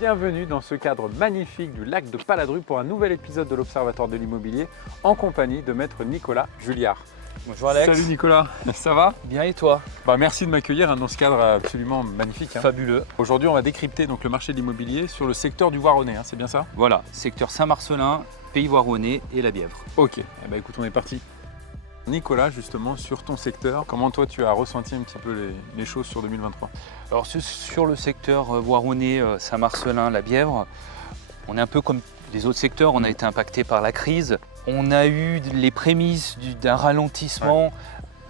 bienvenue dans ce cadre magnifique du lac de Paladru pour un nouvel épisode de l'Observatoire de l'immobilier en compagnie de maître Nicolas Julliard. Bonjour Alex. Salut Nicolas, ça va? Bien et toi? Merci de m'accueillir dans ce cadre absolument magnifique. Fabuleux. Aujourd'hui on va décrypter donc, le marché de l'immobilier sur le secteur du Voironnais, c'est bien ça? Voilà, secteur Saint-Marcellin, Pays Voironnais et la Bièvre. Ok, écoute on est parti. Nicolas, justement, sur ton secteur, comment toi tu as ressenti un petit peu les choses sur 2023? Alors sur le secteur Voironnais, Saint-Marcellin, la Bièvre, on est un peu comme les autres secteurs, on a été impacté par la crise. On a eu les prémices d'un ralentissement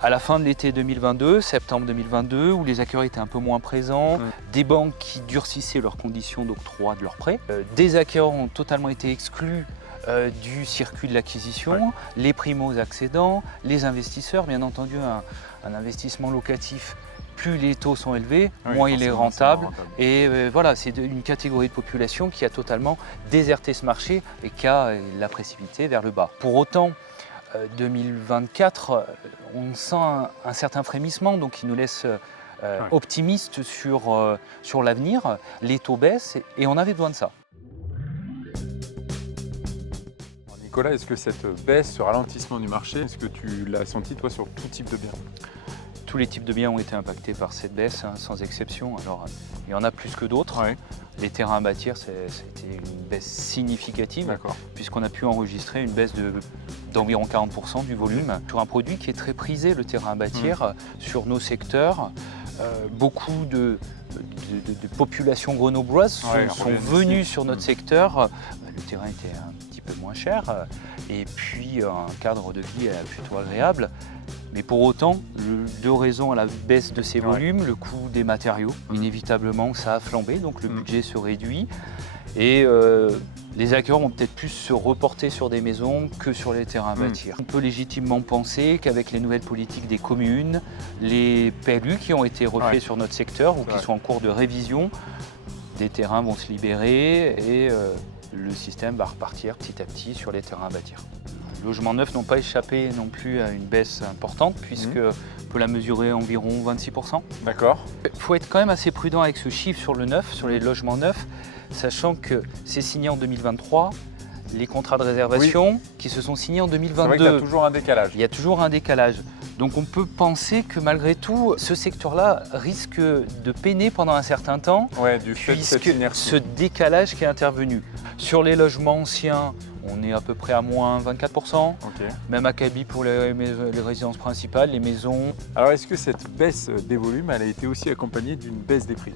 à la fin de l'été 2022, septembre 2022, où les acquéreurs étaient un peu moins présents, des banques qui durcissaient leurs conditions d'octroi de leurs prêts, des acquéreurs ont totalement été exclus du circuit de l'acquisition, les primo-accédants, les investisseurs, bien entendu un investissement locatif, plus les taux sont élevés, moins il est rentable. Et voilà, c'est une catégorie de population qui a totalement déserté ce marché et qui l'a précipité vers le bas. Pour autant, 2024, on sent un certain frémissement, donc qui nous laisse optimistes sur l'avenir. Les taux baissent et on avait besoin de ça. Nicolas, est-ce que cette baisse, ce ralentissement du marché, est-ce que tu l'as senti toi sur tout type de biens? Tous les types de biens ont été impactés par cette baisse, sans exception. Alors, il y en a plus que d'autres. Les terrains à bâtir, c'était une baisse significative, puisqu'on a pu enregistrer une baisse d'environ 40% du volume sur un produit qui est très prisé, le terrain à bâtir, sur nos secteurs. Beaucoup de populations grenobloises sont venues sur notre secteur. Le terrain était un petit peu moins cher et puis un cadre de vie plutôt agréable. Mais pour autant, deux raisons à la baisse de ces volumes, le coût des matériaux, inévitablement ça a flambé, donc le budget se réduit. Et les acquéreurs vont peut-être plus se reporter sur des maisons que sur les terrains à bâtir. On peut légitimement penser qu'avec les nouvelles politiques des communes, les PLU qui ont été refaits sur notre secteur ou qui sont en cours de révision, des terrains vont se libérer et le système va repartir petit à petit sur les terrains à bâtir. Les logements neufs n'ont pas échappé non plus à une baisse importante puisqu'on peut la mesurer environ 26%. D'accord. Il faut être quand même assez prudent avec ce chiffre sur le neuf, sur les logements neufs, sachant que c'est signé en 2023, les contrats de réservation qui se sont signés en 2022. C'est vrai qu'il y a toujours un décalage. Il y a toujours un décalage. Donc on peut penser que malgré tout, ce secteur-là risque de peiner pendant un certain temps, du fait de cette inertie. Ce décalage qui est intervenu. Sur les logements anciens, on est à peu près à moins 24%, même acabit pour les résidences principales, les maisons. Alors est-ce que cette baisse des volumes, elle a été aussi accompagnée d'une baisse des prix?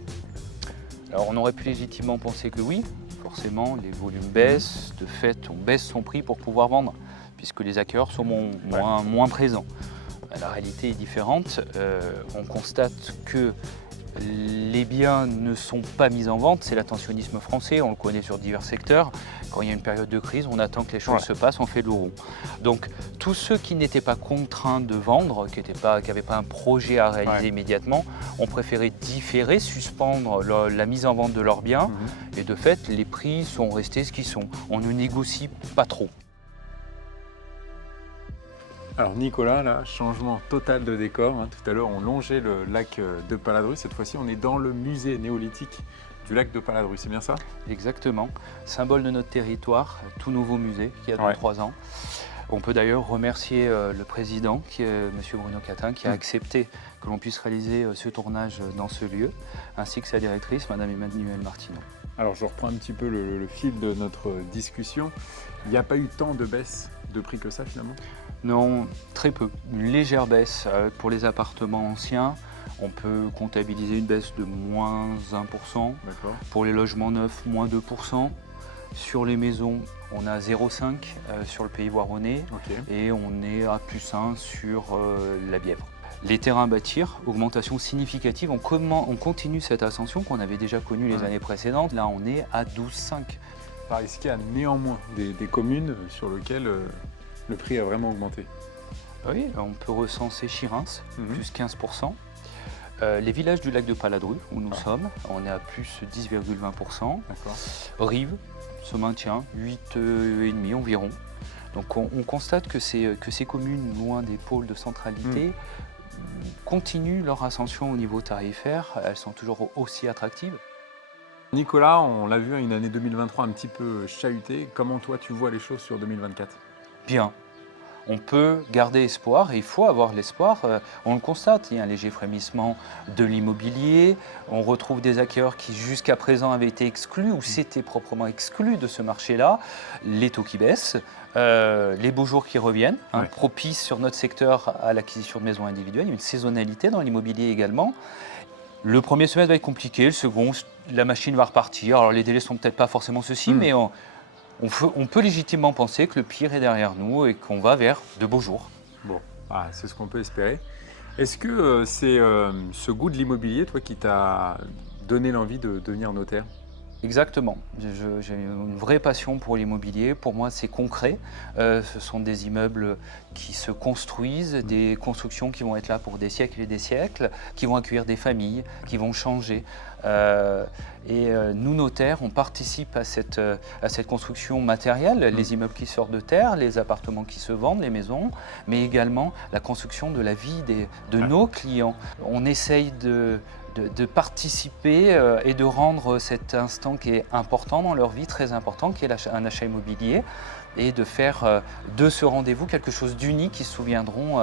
Alors on aurait pu légitimement penser que oui, forcément les volumes baissent, de fait on baisse son prix pour pouvoir vendre, puisque les acquéreurs sont moins présents. La réalité est différente, on constate que les biens ne sont pas mis en vente, c'est l'attentionnisme français, on le connaît sur divers secteurs. Quand il y a une période de crise, on attend que les choses se passent, on fait le rond. Donc tous ceux qui n'étaient pas contraints de vendre, qui n'avaient pas un projet à réaliser immédiatement, ont préféré différer, suspendre la mise en vente de leurs biens. Et de fait, les prix sont restés ce qu'ils sont. On ne négocie pas trop. Alors Nicolas, là, changement total de décor. Tout à l'heure, on longeait le lac de Paladru. Cette fois-ci, on est dans le musée néolithique du lac de Paladru. C'est bien ça? Exactement. Symbole de notre territoire, tout nouveau musée qui a 2-3 ans. On peut d'ailleurs remercier le président, qui est M. Bruno Catin, qui a accepté que l'on puisse réaliser ce tournage dans ce lieu, ainsi que sa directrice, Mme Emmanuelle Martineau. Alors je reprends un petit peu le fil de notre discussion. Il n'y a pas eu tant de baisse de prix que ça finalement? Non, très peu. Une légère baisse pour les appartements anciens. On peut comptabiliser une baisse de moins 1%. Pour les logements neufs, moins 2%. Sur les maisons, on a 0,5 sur le Pays Voironnais et on est à plus 1 sur la Bièvre. Les terrains à bâtir, augmentation significative. On continue cette ascension qu'on avait déjà connue les années précédentes. Là, on est à 12,5. Est-ce qu'il y a néanmoins des communes sur lesquelles le prix a vraiment augmenté? Oui, on peut recenser Chirins, plus 15%. Les villages du lac de Paladru, où nous sommes, on est à plus 10,20%. Rives se maintient, 8,5 environ. Donc on constate que ces communes, loin des pôles de centralité, continuent leur ascension au niveau tarifaire. Elles sont toujours aussi attractives. Nicolas, on l'a vu, une année 2023 un petit peu chahutée. Comment toi tu vois les choses sur 2024? Bien. On peut garder espoir et il faut avoir l'espoir. On le constate, il y a un léger frémissement de l'immobilier. On retrouve des acquéreurs qui jusqu'à présent avaient été exclus ou s'étaient proprement exclus de ce marché-là. Les taux qui baissent, les beaux jours qui reviennent, propices sur notre secteur à l'acquisition de maisons individuelles. Il y a une saisonnalité dans l'immobilier également. Le premier semestre va être compliqué, le second, la machine va repartir. Alors les délais ne sont peut-être pas forcément ceux-ci, mais on peut légitimement penser que le pire est derrière nous et qu'on va vers de beaux jours. Bon, c'est ce qu'on peut espérer. Est-ce que c'est ce goût de l'immobilier, toi, qui t'a donné l'envie de devenir notaire? Exactement. J'ai une vraie passion pour l'immobilier. Pour moi, c'est concret. Ce sont des immeubles qui se construisent, des constructions qui vont être là pour des siècles et des siècles, qui vont accueillir des familles, qui vont changer. Nous, notaires, on participe à cette construction matérielle, les immeubles qui sortent de terre, les appartements qui se vendent, les maisons, mais également la construction de la vie de nos clients. On essaye de participer et de rendre cet instant qui est important dans leur vie, très important, qui est un achat immobilier, et de faire de ce rendez-vous quelque chose d'unique qu'ils se souviendront,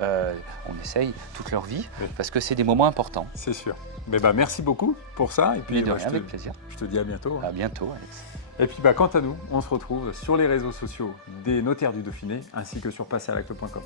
on essaye, toute leur vie, parce que c'est des moments importants. C'est sûr. Mais merci beaucoup pour ça. Et puis, avec plaisir. Je te dis à bientôt. À bientôt, Alex. Et puis quant à nous, on se retrouve sur les réseaux sociaux des notaires du Dauphiné, ainsi que sur passeralacte.com.